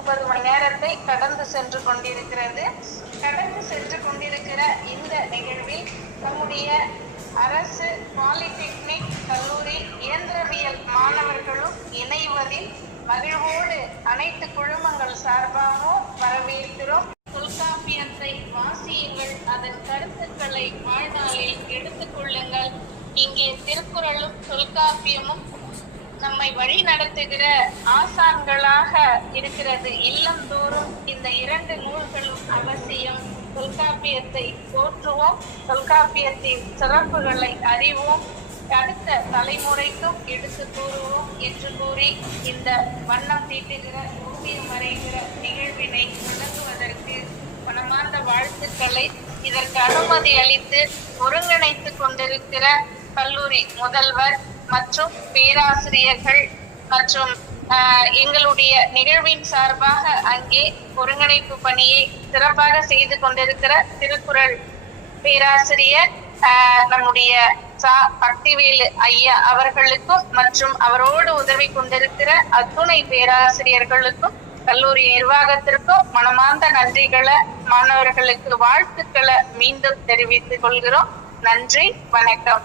30 மணி நேரத்தை கடந்து சென்று கொண்டிருக்கிறது. கடந்து சென்று கொண்டிருக்கிற இந்த நிகழ்வில் நம்முடைய அரசு பாலிடெக்னிக் கல்லூரி இயந்திரவியல் மாணவர்களும் இணைவதில் மகிழ்வோடு அனைத்து குழுமங்கள் சார்பாகவும் வரவேற்கிறோம். தொல்காப்பியத்தை வாசியுங்கள், அதன் கருத்துக்களை வாழ்நாளில் எடுத்துக் கொள்ளுங்கள். இங்கே திருக்குறளும் தொல்காப்பியமும் நம்மை வழி நடத்துகிற ஆசான்களாக இருக்கிறது. இல்லந்தோறும் இந்த 2 நூல்களும் அவசியம். தொல்காப்பியத்தை போற்றுவோம், தொல்காப்பியத்தின் சிறப்புகளை அறிவோம், அடுத்த தலைமுறைக்கும் எடுத்து கூறுவோம் என்று கூறி இந்த வண்ணம் தீட்டுகிற ஓவியம் வரைகிற நிகழ்வினை தொடங்குவதற்கு மனமார்ந்த வாழ்த்துக்களை, இதற்கு அனுமதி அளித்து ஒருங்கிணைத்துக் கொண்டிருக்கிற கல்லூரி முதல்வர் மற்றும் பேராசிரியர்கள் மற்றும் எங்களுடைய நிகழ்வின் சார்பாக அங்கே ஒருங்கிணைப்பு பணியை சிறப்பாக செய்து கொண்டிருக்கிற திருக்குறள் பேராசிரியர் நம்முடைய பக்திவேலு ஐயா அவர்களுக்கும் மற்றும் அவரோடு உதவி கொண்டிருக்கிற அத்துணை பேராசிரியர்களுக்கும் கல்லூரி நிர்வாகத்திற்கும் மனமார்ந்த நன்றிகளை, மாணவர்களுக்கு வாழ்த்துக்களை மீண்டும் தெரிவித்துக் கொள்கிறோம். நன்றி, வணக்கம்.